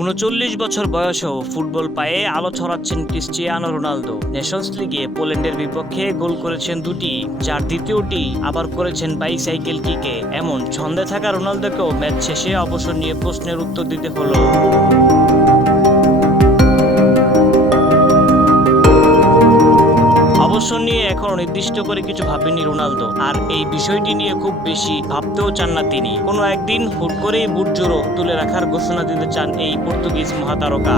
উনচল্লিশ বছর বয়সেও ফুটবল পায়ে আলো ছড়াচ্ছেন ক্রিস্টিয়ানো রোনালদো। নেশনস লিগে পোল্যান্ডের বিপক্ষে গোল করেছেন দুটি, যার দ্বিতীয়টি আবার করেছেন বাইসাইকেল কিকে। এমন ছন্দে থাকা রোনালদোকেও ম্যাচ শেষে অবসর নিয়ে প্রশ্নের উত্তর দিতে হলো। অবসর নিয়ে এখনও নির্দিষ্ট করে কিছু ভাবেনি রোনালদো। আর এই বিষয়টি নিয়ে খুব বেশি ভাবতেও চান না তিনি। কোনো একদিন হুট করেই বুট জোড়ো তুলে রাখার ঘোষণা দিতে চান এই পর্তুগিজ মহাতারকা।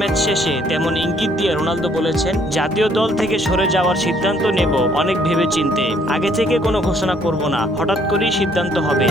ম্যাচ শেষে তেমন ইঙ্গিত দিয়ে রোনালদো বলেছেন, জাতীয় দল থেকে সরে যাওয়ার সিদ্ধান্ত নেব অনেক ভেবে চিনতে আগে থেকে কোনো ঘোষণা করব না। হঠাৎ করেই সিদ্ধান্ত হবে।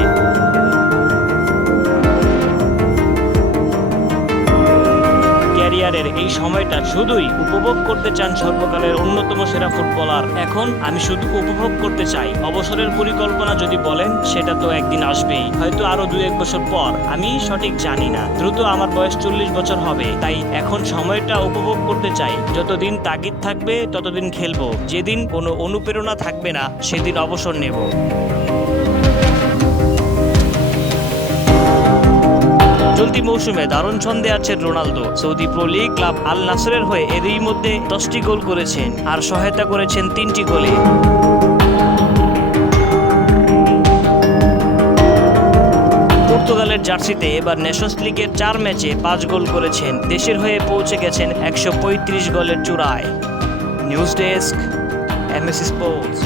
ক্যারিয়ারের এই সময়টা শুধুই উপভোগ করতে চান সর্বকালের অন্যতম সেরা ফুটবলার। এখন আমি শুধু উপভোগ করতে চাই। অবসরের পরিকল্পনা যদি বলেন, সেটা তো একদিন আসবেই। হয়তো আরও দু এক বছর পর। আমি সঠিক জানি না। দ্রুত আমার বয়স চল্লিশ বছর হবে। তাই এখন সময়টা উপভোগ করতে চাই। যতদিন তাগিদ থাকবে, ততদিন খেলব। যেদিন কোনো অনুপ্রেরণা থাকবে না, সেদিন অবসর নেব। চলতি মৌসুমে দারুণ ছন্দে আছেন Ronaldo. Saudi pro league club Al নাসরের হয়ে এরই মধ্যে দশটি গোল করেছেন আর সহায়তা করেছেন তিনটি গোলে। পর্তুগালের জার্সিতে এবার নেশনস লিগের চার ম্যাচে পাঁচ গোল করেছেন। দেশের হয়ে পৌঁছে গেছেন একশো পঁয়ত্রিশ গোলের চূড়ায়। News desk, MAC sports.